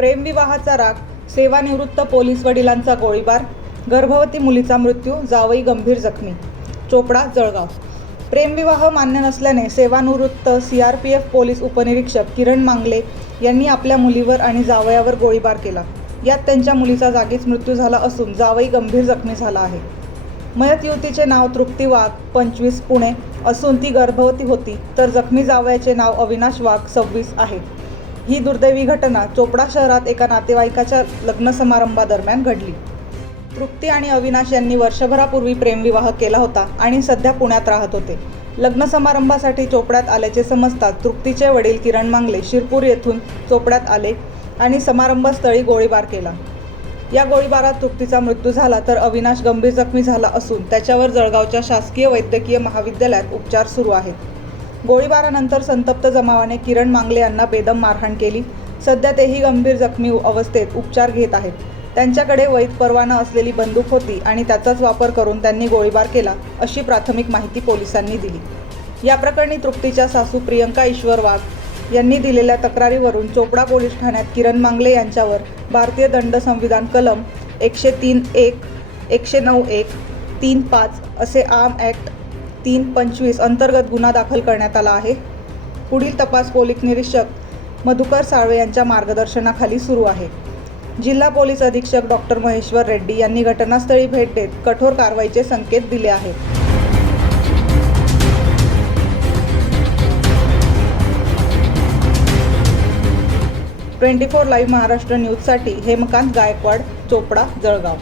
प्रेमविवाहाचा राग सेवानिवृत्त पोलीस वडिलांचा गोळीबार गर्भवती मुलीचा मृत्यू जावई गंभीर जखमी चोपडा जळगाव. प्रेमविवाह मान्य नसल्याने सेवानिवृत्त C R P F police उपनिरीक्षक किरण मांगले यांनी आपल्या मुलीवर आणि जावयावर गोळीबार केला. यात त्यांच्या मुलीचा जागीच मृत्यू झाला असून जावई गंभीर जखमी झाला आहे. मयत युवतीचे नाव तृप्ती वाघ पंचवीस पुणे असून ती गर्भवती होती तर जखमी जावयाचे नाव अविनाश वाघ सव्वीस आहे. ही दुर्दैवी घटना चोपडा शहरात एका नातेवाईकाच्या लग्न समारंभादरम्यान घडली. तृप्ती आणि अविनाश यांनी वर्षभरापूर्वी प्रेमविवाह केला होता आणि सध्या पुण्यात राहत होते. लग्न समारंभासाठी चोपड्यात आल्याचे समजतात तृप्तीचे वडील किरण मांगले शिरपूर येथून चोपड्यात आले आणि समारंभस्थळी गोळीबार केला. या गोळीबारात तृप्तीचा मृत्यू झाला तर अविनाश गंभीर जखमी झाला असून त्याच्यावर जळगावच्या शासकीय वैद्यकीय महाविद्यालयात उपचार सुरू आहेत. गोळीबारानंतर संतप्त जमावाने किरण मांगले यांना बेदम मारहाण केली. सध्या तेही गंभीर जखमी अवस्थेत उपचार घेत आहेत. त्यांच्याकडे वैध परवाना असलेली बंदूक होती आणि त्याचाच वापर करून त्यांनी गोळीबार केला अशी प्राथमिक माहिती पोलिसांनी दिली. या प्रकरणी तृप्तीच्या सासू प्रियंका ईश्वर वाघ यांनी दिलेल्या तक्रारीवरून चोपडा पोलीस ठाण्यात किरण मांगले यांच्यावर भारतीय दंड संविधान कलम एकशे तीन एक एकशे नऊ एक तीन पाच असे आर्म ॲक्ट तीन पंचवीस अंतर्गत गुन्हा दाखल करण्यात आला आहे. पुढील तपास पोलीस निरीक्षक मधुकर साळवे यांच्या मार्गदर्शनाखाली सुरू आहे. जिल्हा पोलीस अधीक्षक डॉक्टर महेश्वर रेड्डी यांनी घटनास्थळी भेट देत कठोर कारवाईचे संकेत दिले आहेत. ट्वेंटी फोर लाईव्ह महाराष्ट्र न्यूजसाठी हेमकांत गायकवाड चोपडा जळगाव.